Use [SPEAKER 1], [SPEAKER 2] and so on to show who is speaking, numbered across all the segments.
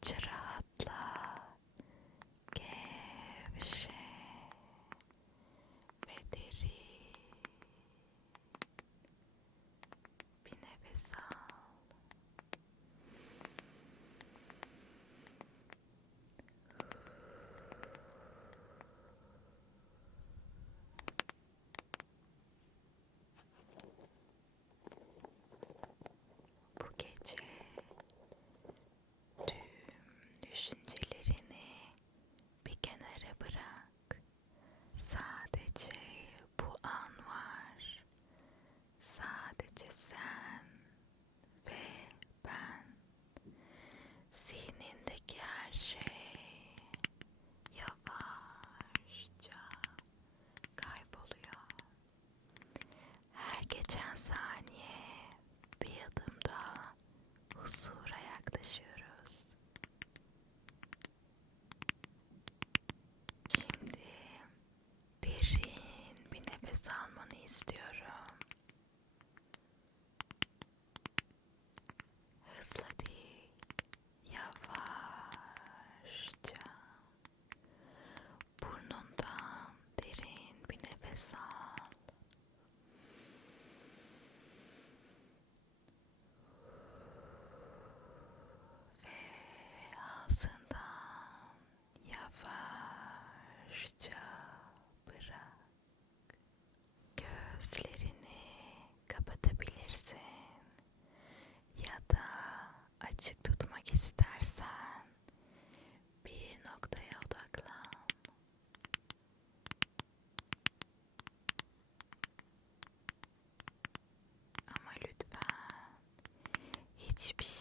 [SPEAKER 1] вчора. petit.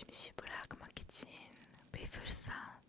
[SPEAKER 1] Geçmişi bırakmak için bir fırsat.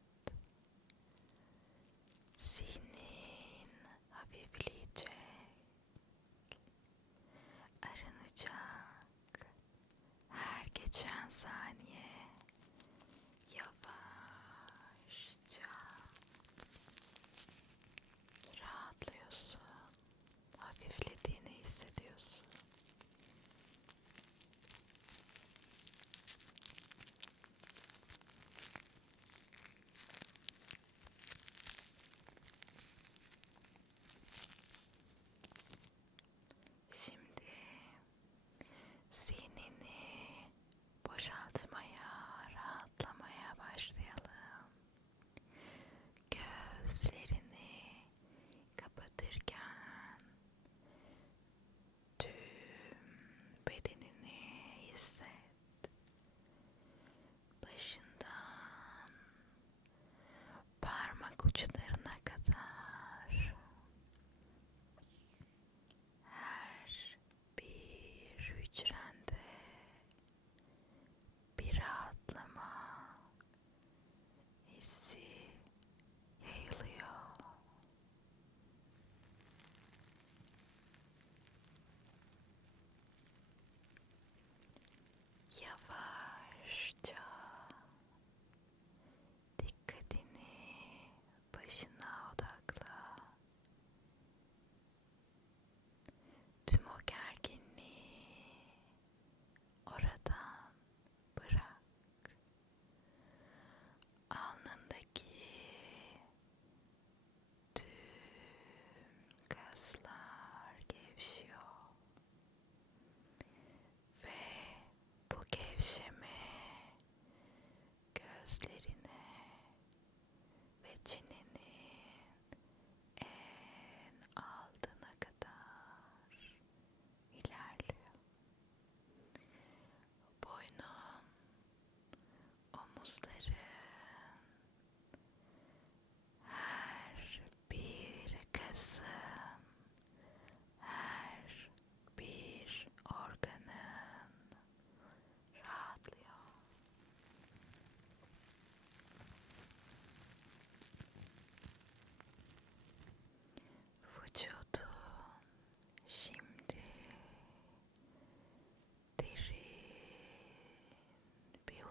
[SPEAKER 1] всем.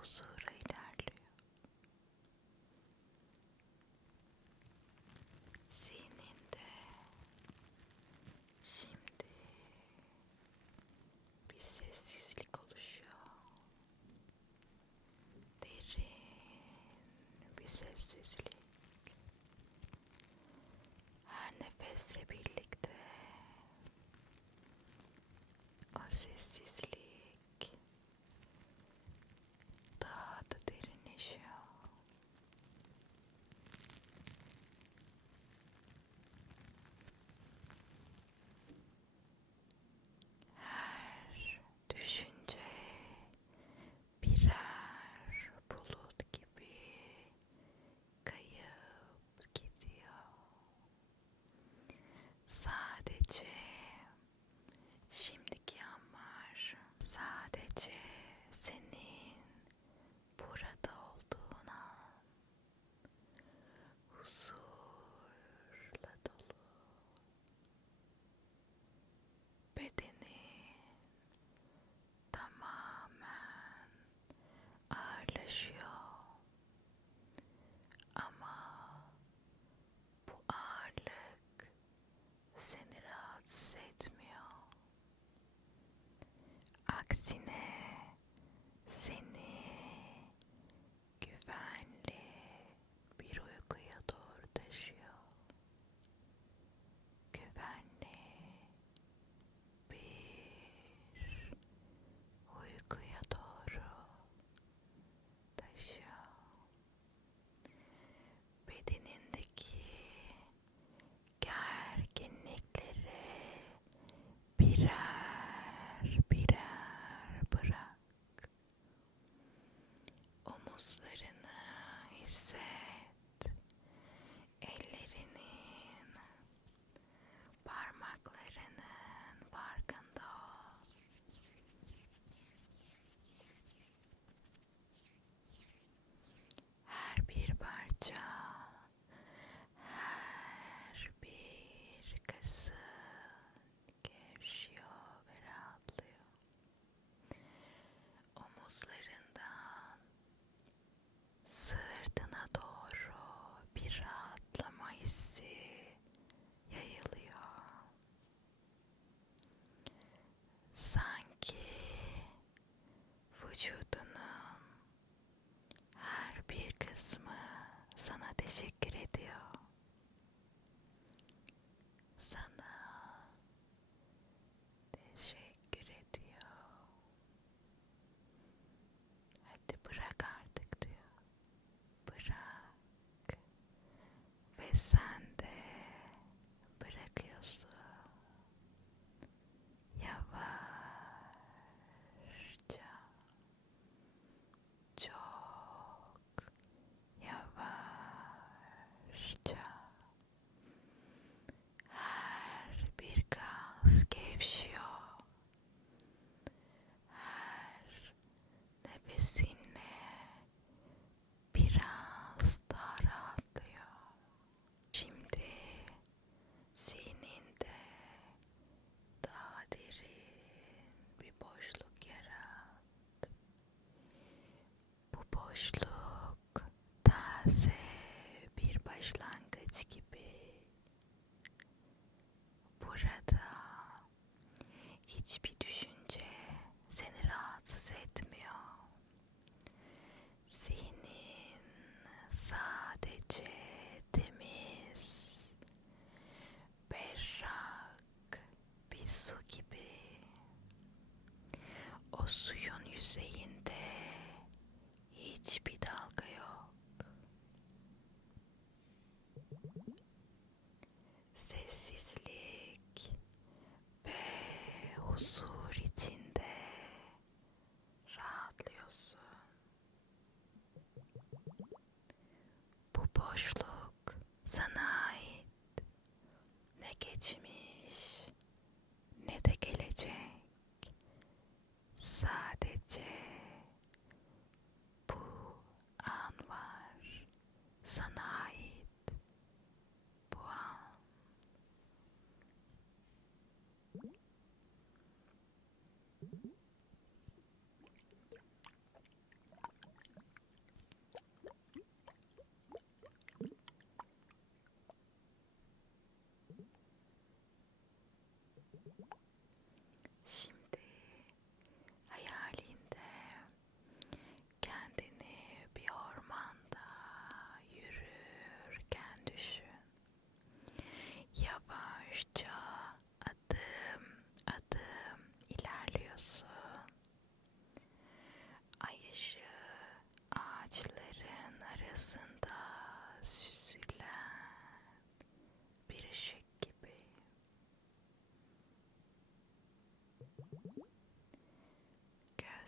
[SPEAKER 1] closer.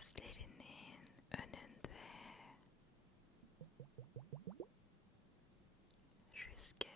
[SPEAKER 1] Gözlerinin önünde. Rüzgarın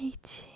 [SPEAKER 1] meet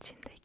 [SPEAKER 1] 미친데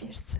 [SPEAKER 1] Görüşürüz.